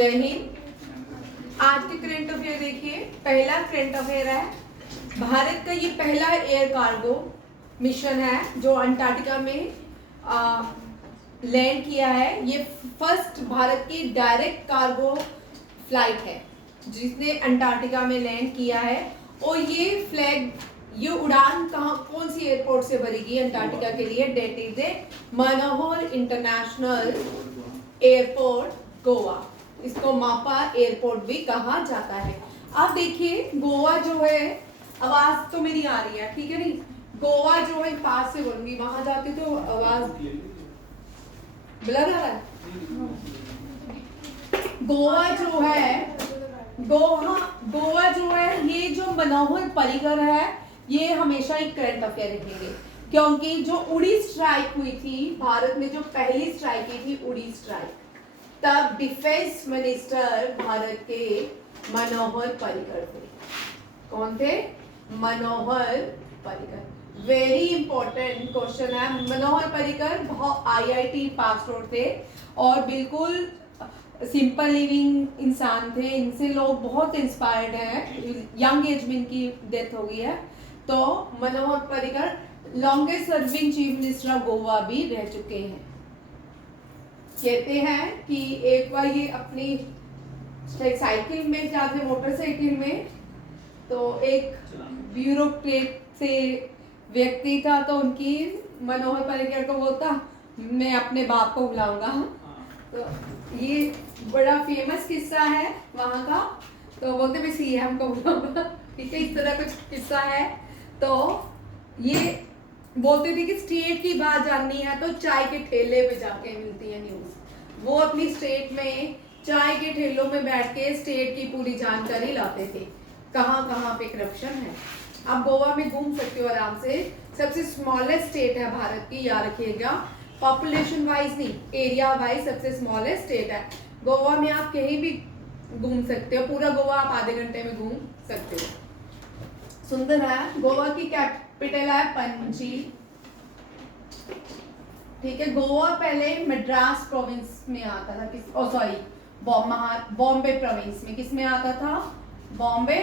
जय हिंद। आज के करंट अफेयर देखिए। पहला करंट अफेयर है, भारत का ये पहला एयर कार्गो मिशन है जो अंटार्कटिका में लैंड किया है। ये फर्स्ट भारत की डायरेक्ट कार्गो फ्लाइट है जिसने अंटार्कटिका में लैंड किया है। और ये उड़ान कौन सी एयरपोर्ट से भरेगी अंटार्कटिका के लिए? That is a Manohar international airport, Goa. इसको मापा एयरपोर्ट भी कहा जाता है। आप देखिए गोवा जो है, आवाज तो मेरी आ रही है, ठीक है नहीं? गोवा जो है पास से बोलूंगी, वहां जाती तो आवाज ब्लर आ रहा है। गोवा जो है ये जो मनोहर पर्रिकर है, ये हमेशा एक करंट अफेयर रहेंगे क्योंकि जो उड़ी स्ट्राइक हुई थी, भारत में जो पहली स्ट्राइक की थी उड़ी स्ट्राइक, तब डिफेंस मिनिस्टर भारत के मनोहर पर्रिकर थे। कौन थे? Manohar Parrikar. Very important question है। मनोहर पर्रिकर बहुत IIT पास आउट थे और बिल्कुल सिंपल लिविंग इंसान थे। इनसे लोग बहुत इंस्पायर्ड हैं। यंग एज में इनकी डेथ हो गई है। तो Manohar Parrikar longest serving chief minister of Goa भी रह चुके हैं। कहते हैं कि एक बार ये अपनी साइकिल में जाते, मोटरसाइकिल में, तो एक ब्यूरोक्रेट से व्यक्ति था, तो उनकी मनोहर पर्रिकर को बोलता मैं अपने बाप को बुलाऊंगा। तो ये बड़ा फेमस किस्सा है वहाँ का। तो बोलते मैं CM को बुलाऊंगा, ठीक है, इस तरह कुछ किस्सा है। तो ये बोलते थे कि स्टेट की बात जाननी है तो चाय के ठेले पे जाके मिलती है न्यूज। वो अपनी स्टेट में चाय के ठेलों में बैठ के स्टेट की पूरी जानकारी लाते थे, कहाँ कहाँ पे करप्शन है। आप गोवा में घूम सकते हो आराम से। सबसे स्मॉलेस्ट स्टेट है भारत की, याद रखिएगा। पॉपुलेशन वाइज नहीं, एरिया वाइज सबसे स्मॉलेस्ट स्टेट है। गोवा में आप कहीं भी घूम सकते हो, पूरा गोवा आप आधे घंटे में घूम सकते हो। सुंदर है। गोवा की कैपिटल है पणजी, ठीक है। गोवा पहले मद्रास प्रोविंस में आता था, बॉम्बे प्रोविंस में। किस में आता था? बॉम्बे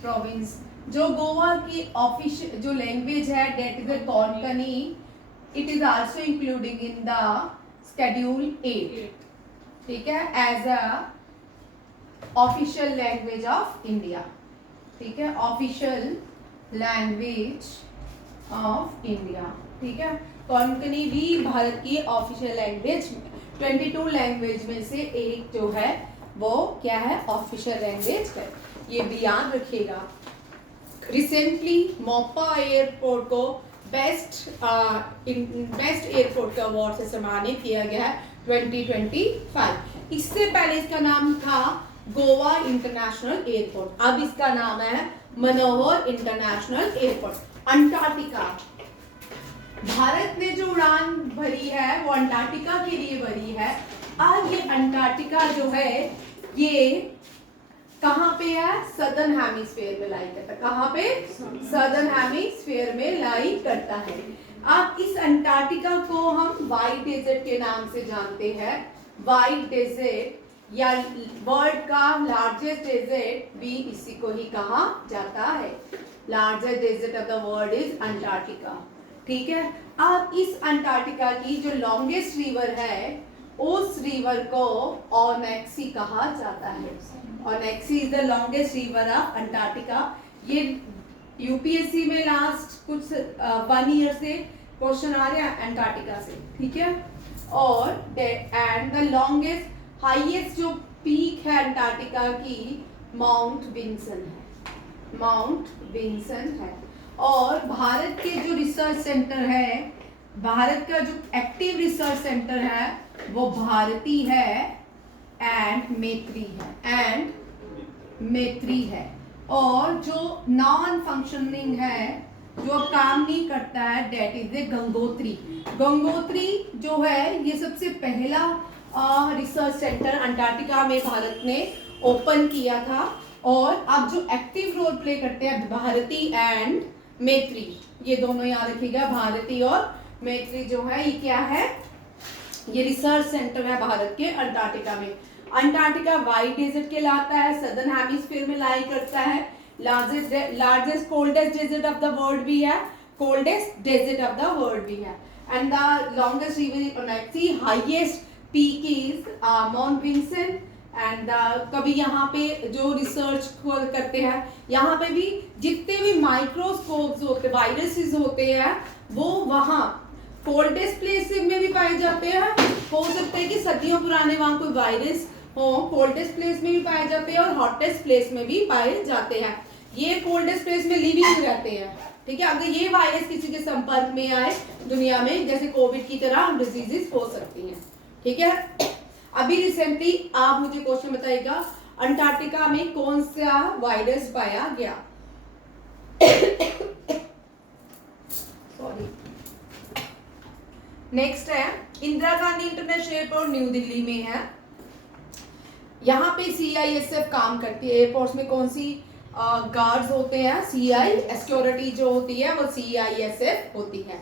प्रोविंस। जो गोवा की ऑफिशियल जो लैंग्वेज है that is the Konkani. It is also including in the schedule 8, ठीक है, as a official language of India, ठीक है, ऑफिशियल लैंग्वेज ऑफ इंडिया, ठीक है। कोंकणी भी भारत की ऑफिशियल लैंग्वेज 22 लैंग्वेज में से एक जो है वो क्या है? ऑफिशियल लैंग्वेज है। ये भी याद रखिएगा। रिसेंटली मोपा एयरपोर्ट को बेस्ट एयरपोर्ट का अवार्ड से सम्मानित किया गया है 2025। इससे पहले इसका नाम था गोवा इंटरनेशनल एयरपोर्ट, अब इसका नाम है मनोहर इंटरनेशनल एयरपोर्ट। अंटार्कटिका, भारत ने जो उड़ान भरी है वो अंटार्कटिका के लिए भरी है। अब ये अंटार्कटिका जो है ये कहाँ पे है? सदर्न हेमिस्फीयर में लाई करता है। कहाँ पे? सदर्न हेमिस्फीयर में लाई करता है। अब इस अंटार्कटिका को हम व्हाइट डेजर्ट के नाम से जानते हैं। व्हाइट डेजर्ट या वर्ल्ड का लार्जेस्ट डेजर्ट भी इसी को ही कहा जाता है। Largest desert of the world is Antarctica, ठीक है। अब इस अंटार्कटिका की जो लॉन्गेस्ट रिवर है उस रिवर को ओनेक्सी कहा जाता है। Onyx is the longest river of Antarctica. ये UPSC में लास्ट कुछ 1 ईयर से क्वेश्चन आ रहे हैं अंटार्कटिका से, ठीक है। और एंड द लॉन्गेस्ट हाईएस्ट जो पीक है अंटार्कटिका की माउंट विंसन है, माउंट विंसन है। और भारत के जो रिसर्च सेंटर है, भारत का जो एक्टिव रिसर्च सेंटर है वो भारती है एंड मैत्री है। और जो नॉन फंक्शनिंग है, जो अब काम नहीं करता है, डेट इज ए गंगोत्री जो है ये सबसे पहला रिसर्च सेंटर अंटार्कटिका में भारत ने ओपन किया था। और अब जो एक्टिव रोल प्ले करते हैं भारती एंड मैत्री, ये दोनों याद रखिएगा। भारती और मैत्री जो है ये क्या है? ये रिसर्च सेंटर है भारत के अंटार्कटिका में। अंटार्कटिका व्हाइट डेजर्ट कहलाता है, सदर्न हेमिस्फीयर में लाई करता है, largest coldest desert of the world भी है, coldest desert of the world भी है, and the longest river on earth, highest peak is Mount Vincent, and कभी यहाँ पे जो रिसर्च करते हैं यहाँ पे भी जितने भी माइक्रोस्कोप्स होते वायरसेस होते हैं वो वहाँ कोल्डेस्ट प्लेस में भी पाए जाते हैं, हो सकता है कि सदियों पुराने वहाँ कोई वायरस हो, कोल्डेस्ट प्लेस में भी पाए जाते हैं और हॉटेस्ट प्लेस में भी पाए जाते हैं। ये कोल्डेस्ट प्लेस में लिविंग रहते हैं, ठीक है। अगर ये वायरस किसी के संपर्क में आए दुनिया में, जैसे कोविड की तरह डिजीजेस हो सकती हैं, ठीक है। अभी रिसेंटली आप मुझे क्वेश्चन बताइएगा, अंटार्कटिका में कौन सा वायरस पाया गया? सॉरी। नेक्स्ट है Indira Gandhi international airport new Delhi में है। यहाँ पे CISF काम करती है। एयरपोर्ट्स में कौन सी गार्ड्स होते हैं? CI सिक्योरिटी जो होती है वो CISF होती है,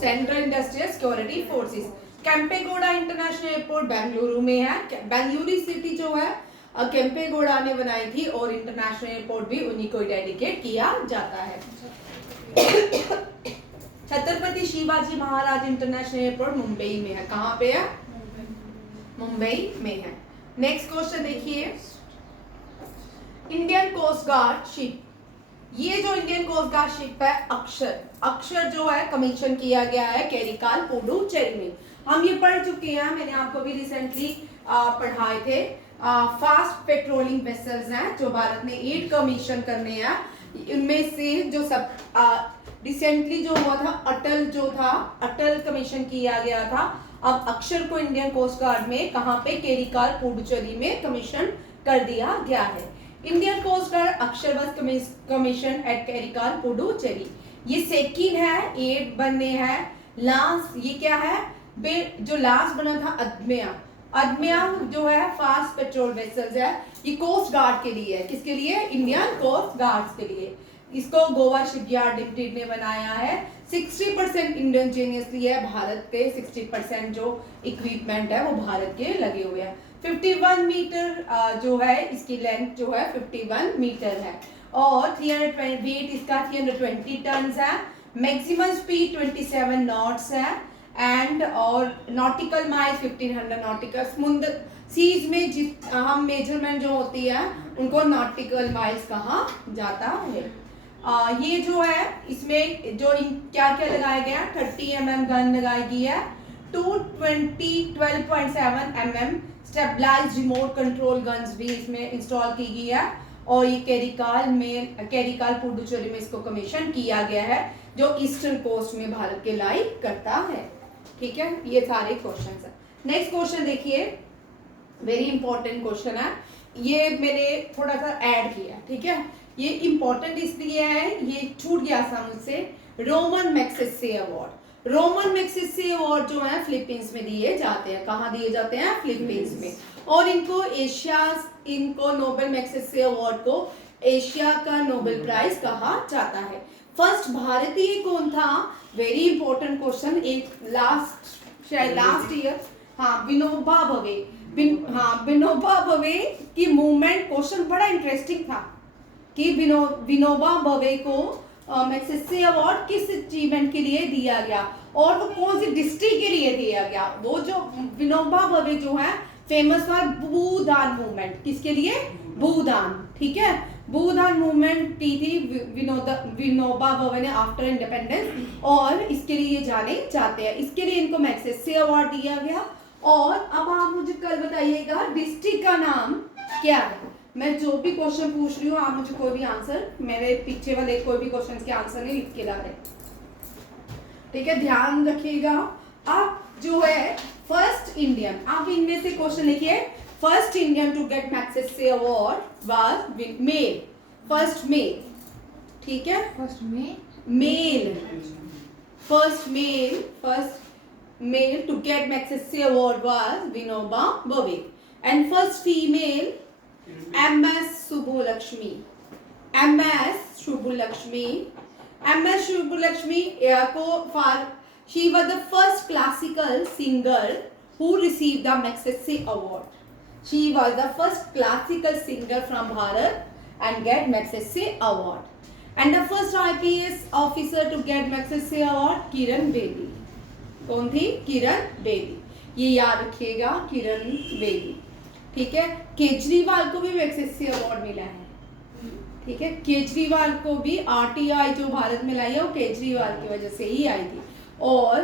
central industrial security forces. Kempegowda international airport Bengaluru में है। बेंगलुरु सिटी जो है केम्पेगौड़ा ने बनाई थी और इंटरनेशनल एयरपोर्ट भी उन्हीं को डेडिकेट किया जाता है। छत्रपति शिवाजी महाराज इंटरनेशनल एयरपोर्ट मुंबई में है। कहाँ पे है? मुंबई में है। नेक्स्ट क्वेश्चन देखिए, इंडियन कोस्ट गार्ड शिप, ये जो इंडियन कोस्ट गार्ड शिप है अक्षर जो है कमीशन किया गया है कैरिकाल पुडुचेरी में। हम ये पढ़ चुके हैं, मैंने आपको भी रिसेंटली पढ़ाए थे। फास्ट पेट्रोलिंग वेसल्स हैं जो भारत ने 8 कमीशन करने हैं। इनमें से जो सब रिसेंटली जो हुआ था अटल कमीशन किया गया था। अब अक्षर को इंडियन कोस्ट गार्ड में कहाँ पे? कैरिकाल पुडुचेरी में कमीशन कर दिया गया है। इंडियन कोस्ट गार्ड अक्षर वाज कमीशन एट कैरिकाल पुडुचेरी। ये सेकंड है, 8 बनने हैं। लास्ट ये क्या है? जो लास्ट बना था अदम्या जो है फास्ट पेट्रोल वेसल्स है, ये कोस्ट गार्ड के लिए है। किसके लिए? इंडियन कोस्ट गार्ड्स के लिए। इसको गोवा शिपयार्ड लिमिटेड ने बनाया है। 60% इंडिजीनियसली है, भारत के 60% जो इक्विपमेंट है वो भारत के लगे हुए हैं। 51 मीटर जो है इसकी लेंथ जो है 51 मीटर है और 320 वेट इसका 320 टन है। मैक्सिमम स्पीड 27 नॉट्स है एंड और नॉटिकल माइल्स 1500 नॉटिकल। समुद्र सीज में हम मेजरमेंट जो होती है उनको नॉटिकल माइल्स कहा जाता है। ये जो है इसमें जो क्या क्या लगाया गया? 30 mm गन लगाई गई है, 12.7 mm stabilised remote control guns भी इसमें इंस्टॉल की गई है और ये कैरिकाल पुडुचेरी में इसको कमीशन किया गया है जो ईस्टर्न कोस्ट में भारत के लाई करता है। ठीक है, ये सारे क्वेश्चन है। नेक्स्ट क्वेश्चन देखिए, वेरी इंपॉर्टेंट क्वेश्चन है, ये मैंने थोड़ा सा ऐड किया। ठीक है, ये इंपॉर्टेंट इसलिए है, ये छूट गया था मुझसे। Roman Magsaysay award, Roman Magsaysay award जो है फिलीपींस में दिए जाते हैं। कहाँ दिए जाते हैं? फिलीपींस में। और इनको नोबेल मैग्सेसे अवार्ड को एशिया का नोबेल प्राइज कहा जाता है। फर्स्ट भारतीय कौन था? वेरी इंपॉर्टेंट क्वेश्चन, एक लास्ट ईयर, हाँ, विनोबा भवे। विनोबा भवे की मूवमेंट, क्वेश्चन बड़ा इंटरेस्टिंग था कि विनोबा भवे को मैग्सेसे अवार्ड किस अचीवमेंट के लिए दिया गया और वो कौन सी डिस्ट्रिक्ट के लिए दिया गया। वो जो विनोबा भवे जो है फेमस फॉर भूदान मूवमेंट। किसके लिए? भूदान। ठीक है, भूदान मूवमेंट की थी विनोबा भवे ने आफ्टर इंडिपेंडेंस और इसके लिए जाने जाते हैं। इसके लिए इनको मैग्सेसे अवार्ड दिया गया। और अब आप मुझे कल बताइएगा डिस्ट्रिक्ट का नाम क्या है। मैं जो भी क्वेश्चन पूछ रही हूँ आप मुझे कोई भी आंसर, मेरे पीछे वाले कोई भी क्वेश्चन के आंसर नहीं लिख के ला रहे। ठीक है, ध्यान रखिएगा। अब जो है फर्स्ट इंडियन, आप इनमें से क्वेश्चन लिखिए। First Indian to get Magsaysay award was male, first male. ठीक है, first male to get Magsaysay award was Vinoba Bhave, and first female MS Subbulakshmi को she was the first classical singer who received the Magsaysay Award. She was the first classical singer from Bharat and get Magsaysay Award. And the first IPS officer to get Magsaysay Award, Kiran Bedi. कौन थी? किरण बेदी. ये याद रखिएगा, किरण बेदी. ठीक है. केजरीवाल को भी Magsaysay award मिला है. ठीक है. केजरीवाल को भी RTI जो भारत में लाई है वो केजरीवाल की वजह से ही आई थी और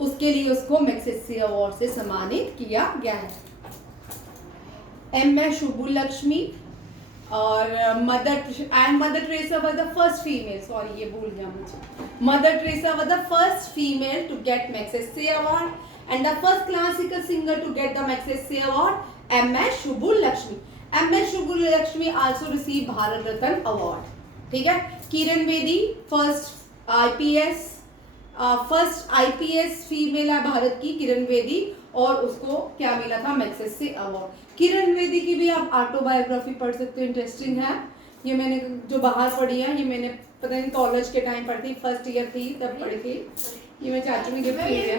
उसके लिए उसको मैग्सेसे अवार्ड से सम्मानित किया गया है. MS सुब्बुलक्ष्मी और Mother Teresa was the first female, sorry ये भूल गया मुझे. Mother Teresa was the first female to get Magsaysay award and the first classical singer to get the Magsaysay award MS Subbulakshmi. MS Subbulakshmi also receive Bharat Ratna award. ठीक है. Kiran Bedi first IPS female है भारत की, किरण बेदी, और उसको क्या मिला था? Magsaysay award. किरण बेदी की भी आप ऑटोबायोग्राफी पढ़ सकते हो, इंटरेस्टिंग है. ये मैंने जो बाहर पढ़ी है, ये मैंने पता नहीं कॉलेज के टाइम पढ़ी थी, फर्स्ट ईयर थी तब पढ़ी थी. ये मैं चाचू ने गिफ्ट की है. ये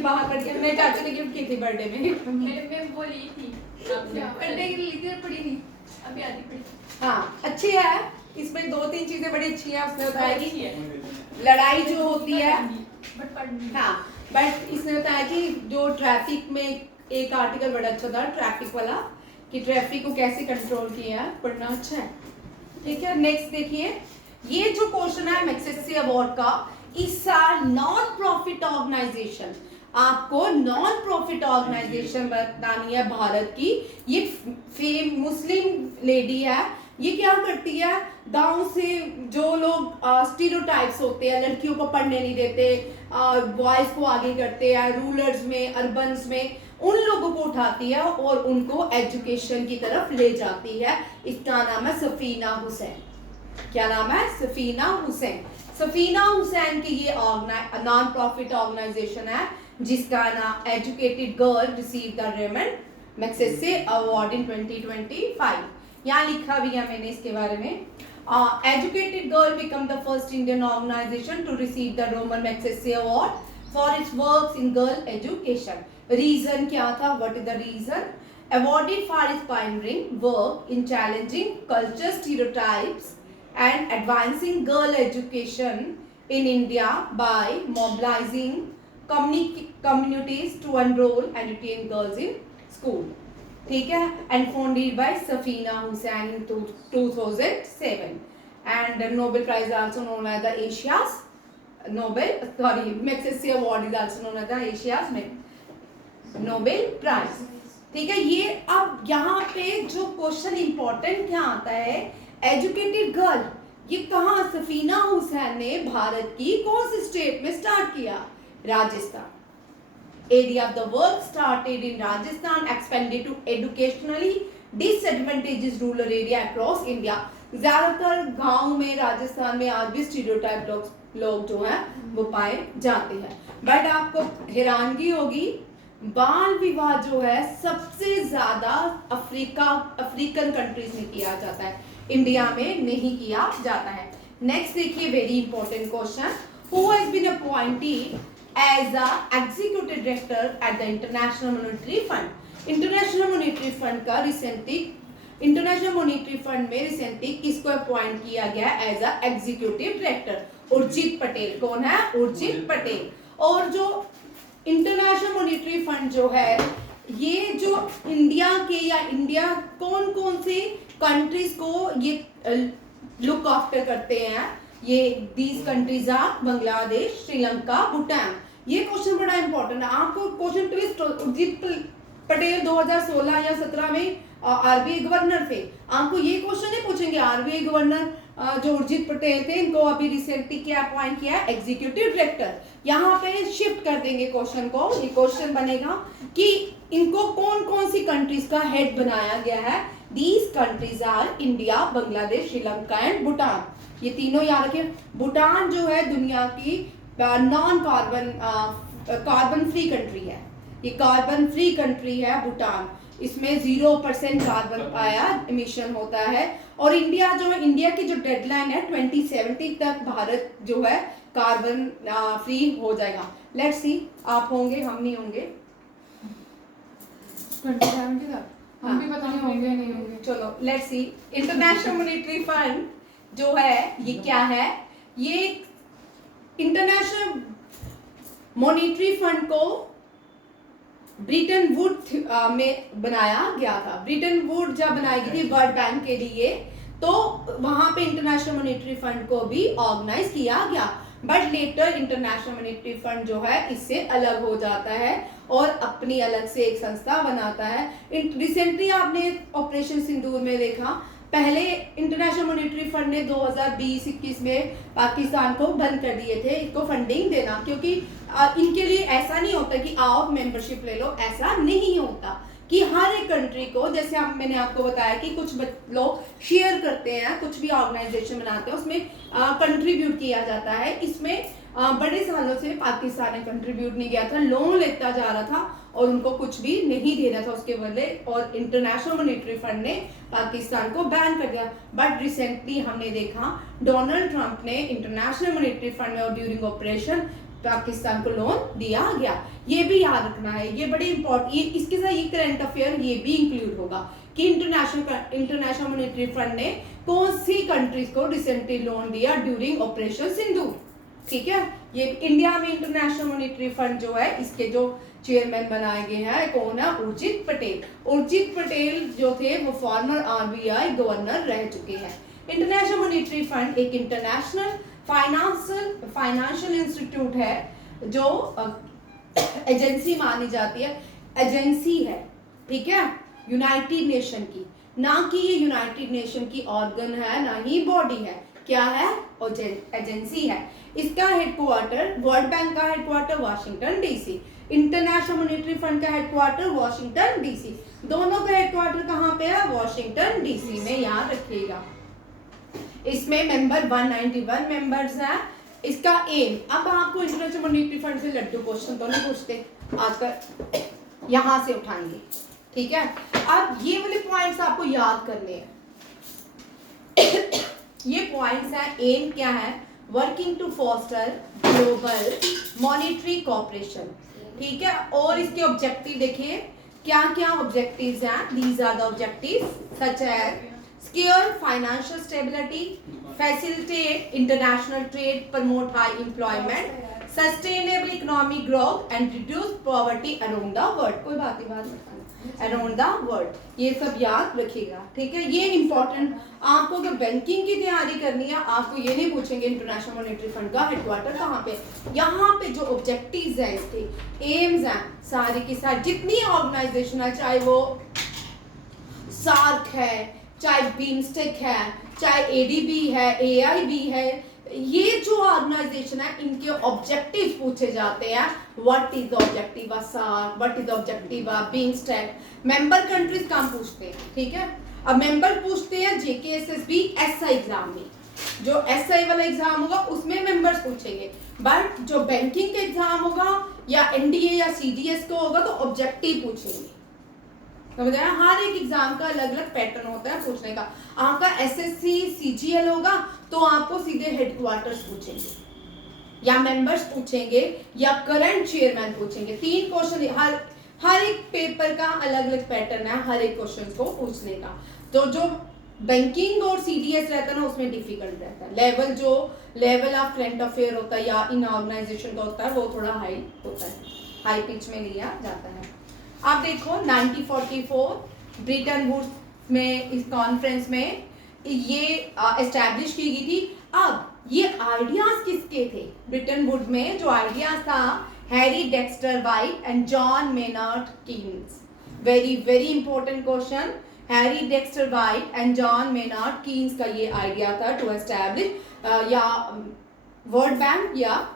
बाहर पढ़ के मेरे चाचू ने गिफ्ट की थी बर्थडे में. मैं वो ली थी बर्थडे के लिए ली थी और पढ़ी नहीं, अभी आधी पढ़ी. हाँ अच्छी है. इसमें 2-3 चीजें बड़ी अच्छी है. उसने बताया कि लड़ाई जो होती है, हाँ, बट इसने बताया कि जो ट्रैफिक में एक आर्टिकल बड़ा अच्छा था ट्रैफिक वाला, कि ट्रैफिक को कैसे कंट्रोल किया है, पढ़ना अच्छा है. ठीक है. नेक्स्ट देखिए, ये जो क्वेश्चन है मैग्सेसे अवार्ड का, इस नॉन प्रॉफिट ऑर्गेनाइजेशन. आपको नॉन प्रॉफिट ऑर्गेनाइजेशन बतानी है भारत की. ये मुस्लिम लेडी है. ये क्या करती है? गांव से जो लोग स्टीरियोटाइप्स होते हैं, लड़कियों को पढ़ने नहीं देते, बॉयज को आगे करते हैं, रूरल्स में, अर्बन्स में, उन लोगों को उठाती है और उनको एजुकेशन की तरफ ले जाती है. इसका नाम है सफीना हुसैन. क्या नाम है? सफीना हुसैन. सफीना हुसैन की ये नॉन प्रॉफिट ऑर्गेनाइजेशन है जिसका नाम educated girl receive the Raymond Magsaysay award in 2025. यहाँ लिखा भी है मैंने इसके बारे में. Educated girl become the first Indian organisation to receive the Roman Magsaysay award for its works in girl education. Reason क्या था? What is the reason? Awarded for its pioneering work in challenging culture stereotypes and advancing girl education in India by mobilizing communities to enroll and retain girls in school. ठीक है. And founded by Safina Hussain in 2007. And Nobel Prize also known as the Magsaysay Award is also known as the Asia's Nobel Prize. ठीक है. ये अब यहाँ पे जो question important क्या आता है, एजुकेटेड गर्ल, ये कहाँ सफीना हुसैन ने भारत की कौन सी स्टेट में स्टार्ट किया? Rajasthan. Area of the work started in Rajasthan, expanded to educationally disadvantages rural area across India. ज्यादातर गांव में राजस्थान में आज भी स्टीरियोटाइप लोग जो हैं वो पाए जाते हैं. बट आपको हैरानगी होगी, बाल विवाह जो है सबसे ज्यादा अफ्रीकन कंट्रीज में किया जाता है, इंडिया में नहीं किया जाता है. नेक्स्ट देखिए, very important question. Who has been appointed as a executive director at the international Monetary Fund. International Monetary Fund का इंटरनेशनल मॉनेटरी फंड में रिसेंटली किसको अपॉइंट किया गया as a executive director? Urjit Patel. कौन है? उर्जित पटेल. और जो इंटरनेशनल मॉनेटरी फंड जो है, ये जो इंडिया के या इंडिया कौन कौन से कंट्रीज को ये लुक आफ्टर करते हैं, ये these countries are Bangladesh, Sri Lanka, Bhutan. ये क्वेश्चन बड़ा इंपॉर्टेंट है. आपको क्वेश्चन ट्विस्ट, उर्जित पटेल 2016 या 17 में RBI गवर्नर थे. आपको ये क्वेश्चन नहीं पूछेंगे RBI गवर्नर जो उर्जित पटेल थे, इनको अभी रिसेंटली क्या अपॉइंट किया? Executive director. यहाँ पे शिफ्ट कर देंगे क्वेश्चन को. ये क्वेश्चन बनेगा कि इनको कौन कौन सी कंट्रीज का हेड बनाया गया है. These countries R India, Bangladesh, Sri Lanka and Bhutan. ये तीनों याद रखिए. भूटान जो है दुनिया की नॉन कार्बन फ्री कंट्री है. ये कार्बन फ्री कंट्री है भूटान. इसमें 0% कार्बन पाया इमिशन होता है. और इंडिया जो है, इंडिया की जो डेडलाइन है 2070 तक भारत जो है कार्बन फ्री हो जाएगा। लेट्स सी, आप होंगे, हम नहीं होंगे। 27 के साथ हम भी पता नहीं होंगे नहीं होंगे। चलो let's see, international Monetary fund जो है ये क्या है? ये इंटरनेशनल मॉनेटरी फंड को ब्रिटेन वुड में बनाया गया था। ब्रिटेन वुड जब बनाई गई थी वर्ल्ड बैंक के लिए, तो वहां पे इंटरनेशनल मॉनेटरी फंड को भी ऑर्गेनाइज किया गया। But later international Monetary fund जो है इससे अलग हो जाता है और अपनी अलग से एक संस्था बनाता है। रिसेंटली आपने ऑपरेशन सिंदूर में देखा, पहले इंटरनेशनल मॉनेटरी फंड ने 2020-21 में पाकिस्तान को बंद कर दिए थे इसको फंडिंग देना, क्योंकि इनके लिए ऐसा नहीं होता कि आओ मेंबरशिप ले लो, ऐसा नहीं होता कि हर एक कंट्री को, जैसे मैंने आपको बताया कि कुछ लोग शेयर करते हैं, कुछ भी ऑर्गेनाइजेशन बनाते हैं, उसमें कंट्रीब्यूट किया जाता है। इसमें बड़े सालों से पाकिस्तान ने कंट्रीब्यूट नहीं किया था, लोन लेता जा रहा था और उनको कुछ भी नहीं देना था उसके बदले, और इंटरनेशनल मॉनेटरी फंड ने पाकिस्तान को बैन कर दिया। बट रिसेंटली हमने देखा डोनाल्ड ट्रंप ने इंटरनेशनल मॉनेटरी फंड में और ड्यूरिंग ऑपरेशन पाकिस्तान को लोन दिया गया। ये भी याद रखना है, ये बड़ी इंपॉर्टेंट, ये इसके साथ ये करंट अफेयर ये भी इंक्लूड होगा कि इंटरनेशनल मॉनेटरी फंड ने कौन सी कंट्रीज को रिसेंटली लोन दिया ड्यूरिंग ऑपरेशन सिंदूर। ठीक है, ये इंडिया में इंटरनेशनल मॉनेटरी फंड जो है इसके जो चेयरमैन बनाए गए हैं कौन है? उर्जित पटेल। उर्जित पटेल जो थे वो फॉर्मर आरबीआई गवर्नर रह चुके हैं। इंटरनेशनल मॉनेटरी फंड एक इंटरनेशनल फाइनेंशियल इंस्टीट्यूट है जो एजेंसी मानी जाती है, एजेंसी है, ठीक है, यूनाइटेड नेशन की, ना कि ये यूनाइटेड नेशन की ऑर्गन है, ना ही बॉडी है। क्या है? एजेंसी है। इसका हेडक्वार्टर, वर्ल्ड बैंक का headquarter Washington DC, international Monetary Fund का हेडक्वार्टर वाशिंगटन डीसी, दोनों का हेडक्वार्टर कहाँ पे है? वाशिंगटन डीसी में, याद रखिएगा। इसमें मेंबर 191 मेंबर्स हैं। इसका एम, अब आपको इंटरनेशनल मॉनेटरी फंड से लड्डू क्वेश्चन तो नहीं पूछते आजकल, यहां से उठाएंगे, ठीक है। अब ये वाले पॉइंट्स आपको याद करने हैं। ये पॉइंट्स हैं, एम क्या है? Working to foster global monetary corporation, ठीक है। और इसके ऑब्जेक्टिव देखिए क्या क्या ऑब्जेक्टिव्स हैं। These are the objectives such as secure financial stability, facilitate international trade, promote high employment, sustainable economic growth and reduce poverty around the world। कोई बात नहीं, around the world, ये सब याद रखिएगा, ठीक है। ये इंपॉर्टेंट, आपको अगर बैंकिंग की तैयारी करनी है आपको ये नहीं पूछेंगे इंटरनेशनल मॉनेटरी फंड का हेडक्वार्टर कहाँ पे। यहाँ पे जो ऑब्जेक्टिव्स हैं, इसके एम्स हैं, सारी की सारी जितनी ऑर्गेनाइजेशन है, चाहे वो सार्क है, चाहे बीमस्टेक है, चाहे एडीबी है, एआईबी है, ये जो ऑर्गेनाइजेशन है इनके ऑब्जेक्टिव पूछे जाते हैं। What is the objective of SAARC, what is the objective of BIMSTEC. Member countries काम पूछते हैं, ठीक है। अब मेंबर पूछते हैं जेकेएसएसबी एसआई एग्जाम में, जो एसआई वाला एग्जाम होगा उसमें मेंबर्स पूछेंगे, बट जो बैंकिंग का एग्जाम होगा या एनडीए या सीडीएस को होगा तो ऑब्जेक्टिव पूछेंगे। समझ आया? हर एक एग्जाम का अलग अलग पैटर्न होता है पूछने का। आपका एसएससी सीजीएल होगा तो आपको सीधे हेडक्वार्टर्स पूछेंगे या मेंबर्स पूछेंगे या करंट चेयरमैन पूछेंगे। 3 क्वेश्चन, हर एक पेपर का अलग अलग पैटर्न है हर एक क्वेश्चन को पूछने का। तो जो बैंकिंग और सीडीएस रहता है ना उसमें डिफिकल्ट रहता है। जो लेवल ऑफ करंट अफेयर होता है या इन ऑर्गेनाइजेशन का होता है वो थोड़ा हाई होता है, हाई पिच में लिया जाता है। आप देखो 1944 ब्रिटेन वुड्स में इस कॉन्फ्रेंस में ये एस्टैब्लिश की गई थी। अब ये आइडियाज किसके थे? ब्रिटेन वुड में जो आइडियाज था Harry Dexter white and John Maynard Keynes. Very very important question. Harry Dexter white and John Maynard Keynes का ये आइडिया था टू एस्टैब्लिश या वर्ल्ड बैंक या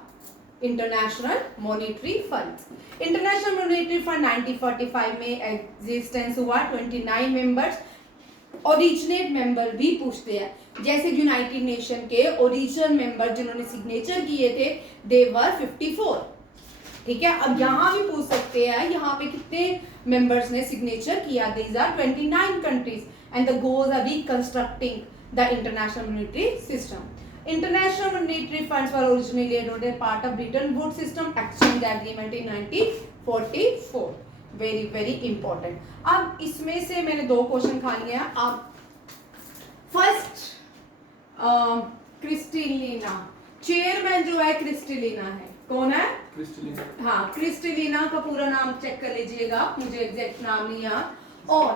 international Monetary Fund. International Monetary fund 1945 में existence हुआ। 29 members, originate member भी पूछते हैं। जैसे यूनाइटेड नेशन के ओरिजिनल मेंबर जिन्होंने सिग्नेचर किए थे दे वर 54, ठीक है। अब यहाँ भी पूछ सकते हैं यहाँ पे कितने मेंबर्स ने सिग्नेचर किया। These are 29 countries and the goals are reconstructing the international monetary system. International Monetary Funds were originally adopted part of Bretton Woods System Exchange Agreement in 1944. Very very important. अब इसमें से मैंने 2 question खा लिए हैं। अब first Kristalina, chairman जो है क्रिस्टलिना है, कौन है? क्रिस्टलिना। हाँ, क्रिस्टलिना का पूरा नाम चेक कर लीजिएगा, मुझे एग्जैक्ट नाम नहीं याद। और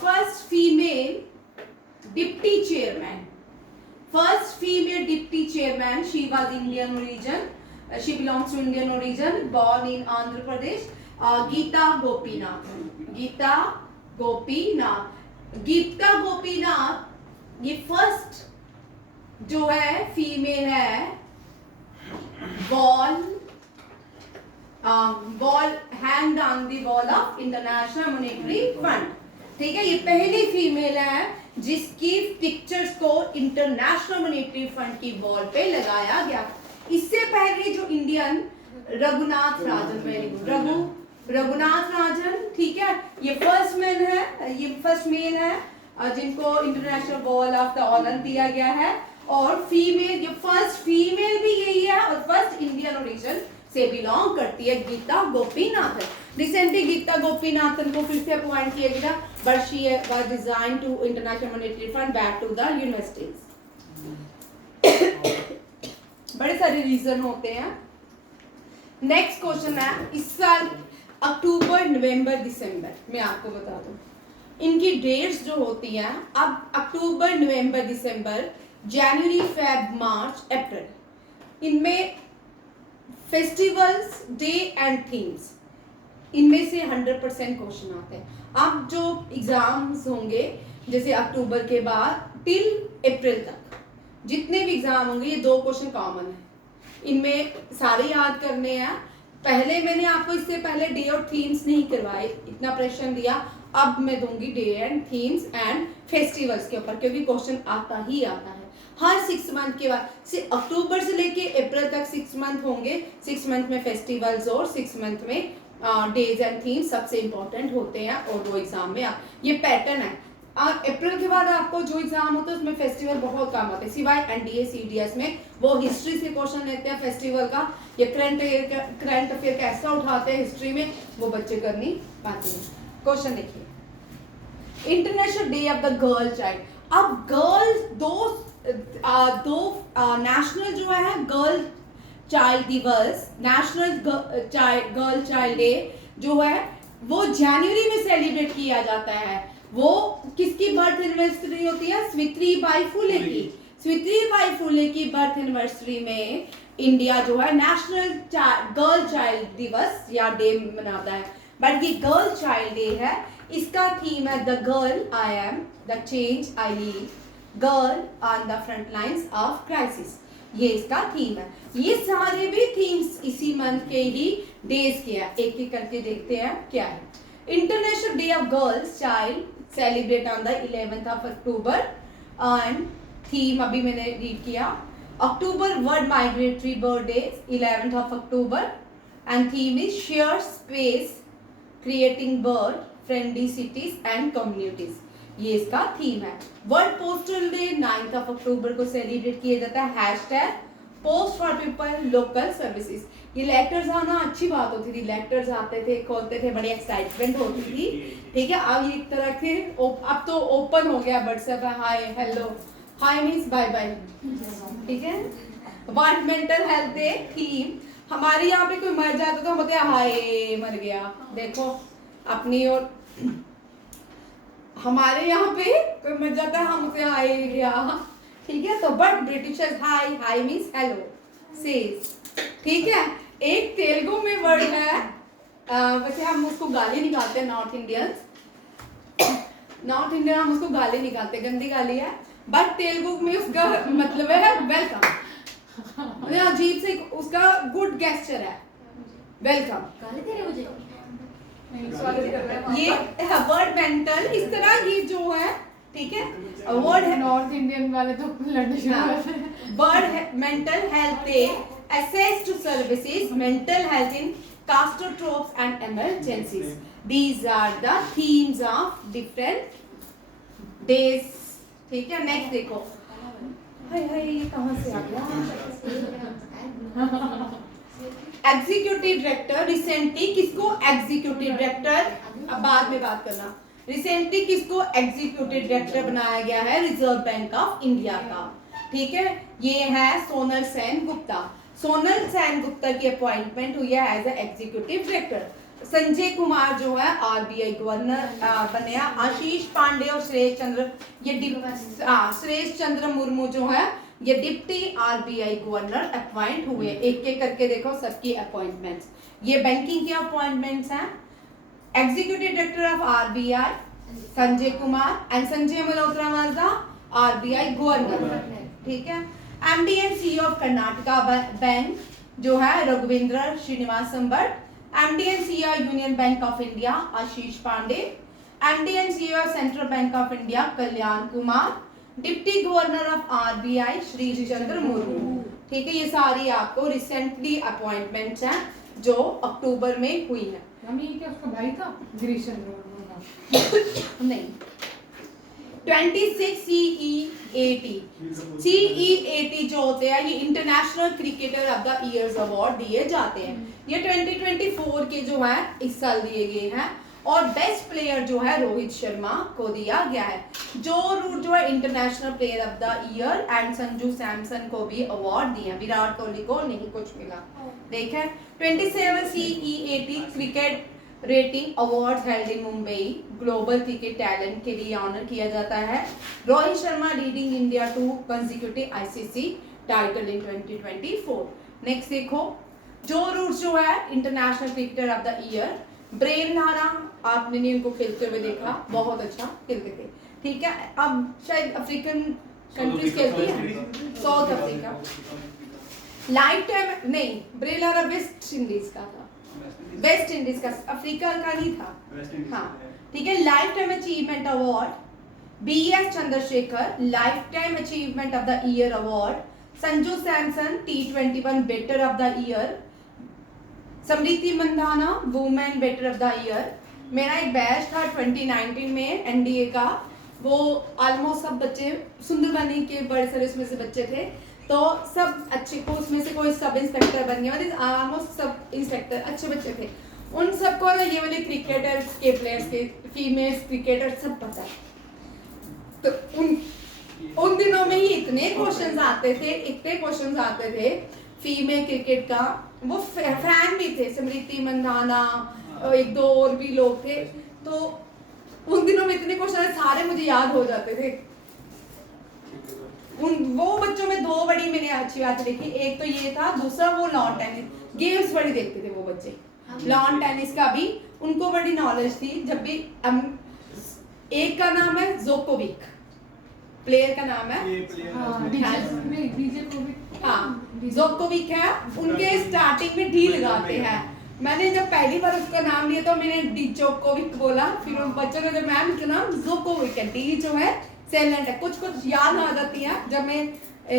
first female deputy chairman, first female deputy chairman, she was Indian origin, she belongs to Indian origin, born in Andhra Pradesh, Geeta Gopinath, Geeta Gopinath, Geeta Gopinath ये फर्स्ट जो है फीमेल है wall hang on the wall of international Monetary fund. ठीक है, ये पहली female है जिसकी पिक्चर्स को इंटरनेशनल मॉनेटरी फंड की वॉल पे लगाया गया। इससे पहले जो इंडियन रघुनाथ राजन, वेरी गुड, रघुनाथ राजन, ठीक है, ये फर्स्ट मैन है, ये फर्स्ट मेल है जिनको international wall of the honour दिया गया है। और फीमेल, ये फर्स्ट फीमेल भी यही है और फर्स्ट इंडियन ओरिजिन से बिलोंग करती है, गीता गोपीनाथन। रिसेंटली गीता गोपीनाथन को फिर से अपॉइंट किया गया, but she was design to International Monetary Fund back to the universities. बड़े सारे रीजन होते हैं। नेक्स्ट क्वेश्चन है, इस साल अक्टूबर, नवंबर, दिसंबर, मैं आपको बता दूं इनकी डेट्स जो होती हैं। अब अक्टूबर, नवंबर, दिसंबर, जनवरी, फेब, मार्च, अप्रैल, इनमें फेस्टिवल्स, डे एंड थीम्स, इनमें से 100% क्वेश्चन आते हैं। अब जो एग्जाम्स होंगे जैसे अक्टूबर के बाद टिल अप्रैल तक जितने भी एग्जाम होंगे, ये 2 क्वेश्चन कॉमन है, इनमें सारे याद करने हैं। पहले मैंने आपको इससे पहले डे और थीम्स नहीं करवाए, इतना प्रेशर दिया, अब मैं दूंगी day and themes and festivals के ऊपर, क्योंकि क्वेश्चन आता ही आता है हर 6 मंथ के बाद। अक्टूबर से लेके अप्रैल तक 6 मंथ होंगे, 6 मंथ में फेस्टिवल्स और 6 मंथ में डेज एंड थीम्स सबसे इंपॉर्टेंट होते हैं और वो एग्जाम में ये पैटर्न है। और अप्रैल के बाद आपको जो एग्जाम होता है उसमें फेस्टिवल बहुत काम आते हैं, सिवाय एनडीए सीडीएस में वो हिस्ट्री से क्वेश्चन लेते हैं फेस्टिवल का, या करंट अफेयर कैसा उठाते हैं हिस्ट्री में, वो बच्चे कर नहीं पाते हैं। क्वेश्चन देखिए, international day of the girl child. अब गर्ल दो नेशनल जो है गर्ल चाइल्ड दिवस, नेशनल गर्ल चाइल्ड डे जो है वो जनवरी में सेलिब्रेट किया जाता है। वो किसकी बर्थ एनिवर्सरी होती है? सावित्रीबाई फुले की। सावित्रीबाई फुले की बर्थ एनिवर्सरी में इंडिया जो है नेशनल गर्ल चाइल्ड दिवस या डे मनाता है। बट ये गर्ल चाइल्ड डे है, इसका थीम है the girl I am, the change I lead, girl on the front lines of crisis, ये इसका थीम है। ये सारे भी थीम्स इसी मंथ के ही डेज के हैं, एक एक करके देखते हैं क्या है। International day of girls child celebrate on the 11th of October and theme अभी मैंने रीड किया, October world migratory bird day 11th of October and theme is share space creating bird friendly cities and communities, ये इसका theme है। World postal day 9th of October को celebrate किया जाता है, hashtag post for people local services. ये letters आना अच्छी बात होती थी, लेटर्स आते थे, खोलते थे, बड़ी एक्साइटमेंट होती थी, ठीक है। अब ये एक तरह के अब तो ओपन हो गया WhatsApp, hi hello, hi means bye bye, ठीक है। World Mental Health Day theme, हमारे यहाँ पे कोई मर जाता तो हम बोलते हैं हाय मर गया, देखो अपनी और हमारे यहाँ पे कोई मर जाता है हम उसे हाय गया, ठीक है। तो but Britishers hi, hi means hello says, ठीक है। एक तेलुगु में वर्ड है, वैसे हम उसको गाली निकालते हैं नॉर्थ इंडियंस, नॉर्थ इंडियन हम उसको गाली निकालते हैं, गंदी गाली है, बट तेलुगु में उसका मतलब है वेलकम, अजीब से उसका गुड गेस्चर है, वेलकम। गाली दे रहे मुझे? ये वर्ड मेंटल इस तरह ये जो है, ठीक है, वर्ड है नॉर्थ इंडियन वाले तो लड़ने शुरू करते हैं। Word mental Health day access to services, mental health in catastrophes and emergencies. These are the themes of different days, ठीक है। नेक्स्ट देखो, हाय हाय ये कहाँ से आ गया? एग्जीक्यूटिव डायरेक्टर रिसेंटली किसको एग्जीक्यूटिव डायरेक्टर, अब बाद में बात करना, रिसेंटली किसको एग्जीक्यूटिव डायरेक्टर बनाया गया है रिजर्व बैंक ऑफ इंडिया का, ठीक है, ये है सोनल सेन गुप्ता। सोनल सेन गुप्ता की अपॉइंटमेंट हुई है as a executive director. Sanjay Kumar जो है आरबीआई गवर्नर बने। आशीष पांडे और श्रेष चंद्र श्रेष चंद्र मुर्मू जो है ये डिप्टी आरबीआई गवर्नर अपॉइंट हुए। एक एक करके देखो सबकी अपॉइंटमेंट्स, ये बैंकिंग की अपॉइंटमेंट्स हैं। Executive director of RBI Sanjay Kumar and Sanjay Malhotra was the RBI governor, ठीक है। MD and CEO of Karnataka Bank जो है Raghuvindra Srinivasan Bhatt. MD and CEO Union Bank of India Ashish Pandey. MD and CEO Central Bank of India Kalyan Kumar. Deputy governor of RBI Shri Chandra Murmu, ठीक है। ये सारी आपको recently appointments हैं जो अक्टूबर में हुई है। मम्मी क्या उसका भाई था गिरीश चंद्र मुर्मू? नहीं, 26 CEAT जो होते हैं ये international cricketer of the years award दिए जाते हैं। ये 2024 के जो है इस साल दिए गए हैं और बेस्ट प्लेयर जो है रोहित शर्मा को दिया गया है। जो रूट जो है international player of the year and Sanju Samson को भी अवार्ड दिए। विराट कोहली को नहीं कुछ मिला। देखें 27 CEAT cricket rating award held in Mumbai global cricket talent के लिए ऑनर किया जाता है। Rohit Sharma leading India to consecutive ICC title in 2024। Next देखो जो रूट जो है international cricketer of the year Brian Lara, आपने नहीं उनको खेलते हुए देखा, बहुत अच्छा खेलते थे, ठीक है। अब शायद अफ्रीकन कंट्रीज खेलती है, साउथ अफ्रीका। लाइफ टाइम नहीं, ब्रेन लारा वेस्ट इंडीज का था, वेस्ट इंडीज का, अफ्रीका का नहीं था, हाँ, ठीक है। Lifetime achievement award B S Chandrasekhar lifetime achievement of the year award. Sanju Samson T21 batter of the year. Smriti Mandhana women batter of the year. मेरा एक बैच था 2019 में एनडीए का, वो ऑलमोस्ट सब बच्चे सुंदरबनी के बड़े सारे उसमें से बच्चे थे, तो सब अच्छे को उसमें से कोई सब इंस्पेक्टर बन गया, मतलब ऑलमोस्ट सब इंस्पेक्टर अच्छे बच्चे थे। उन सबको ना ये वाले क्रिकेटर्स के प्लेयर्स के फीमेल क्रिकेटर सब पता है। तो उन दिनों में ही इतने क्वेश्चंस आते थे फीमेल क्रिकेट का। वो फैन भी थे, स्मृति मंदाना, एक दो और भी लोग थे, तो उन दिनों में इतने क्वेश्चन सारे मुझे याद हो जाते थे। वो बच्चों में दो बड़ी मैंने अच्छी बात देखी, एक तो ये था, दूसरा वो लॉन टेनिस गेम्स बड़ी देखते थे वो बच्चे। लॉन टेनिस का भी उनको बड़ी नॉलेज थी। जब भी एक का नाम है जोकोविक, प्लेयर का नाम है जोकोविक है। उनके स्टार्टिंग में डी लगाते हैं। मैंने जब पहली बार उसका नाम लिया तो मैंने डी जोकोविक बोला, फिर उन बच्चों ने जब मैम का नाम जोकोविक है, डी जो है साइलेंट है, कुछ याद आ जाती है। जब मैं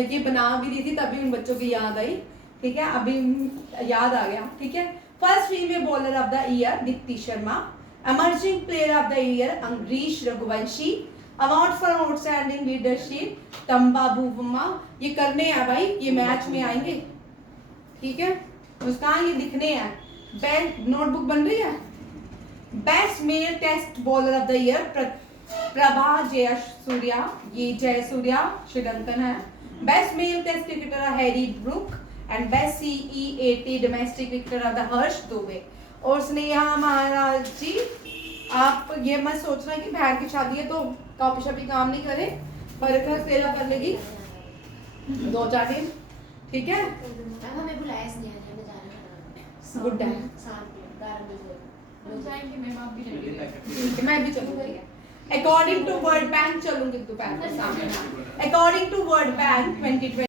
ये बना भी दी थी तभी उन बच्चों की याद आई, ठीक है, अभी याद आ गया, ठीक है। First female bowler of the year Deepti Sharma. Emerging player of the year Angkrish Raghuvanshi. Award for outstanding leadership Temba Bavuma. ये करने हैं भाई, ये मैच में आएंगे, ठीक है, मुस्कान ये लिखने हैं। बेस्ट नोटबुक बन रही है। Best male test bowler of the year Prabath Jayasuriya, ये जयसूर्या श्रीलंकन है। Best male test cricketer Harry Brook and best CEAT domestic cricketer of the Harsh Dubey. और स्नेहा महाराज जी, आप ये मत सोचना कि बहन की शादी है तो कॉपी शॉपी काम नहीं करे, बरखत तेरा कर लेगी 2-4 दिन, ठीक है। हमें बुलाया स्नेहा जी, मैं जा रहा हूं। Good day. मैं भी चलूंगी, अकॉर्डिंग टू वर्ल्ड बैंक चलूंगी दोपहर को सामने। According to world bank 2020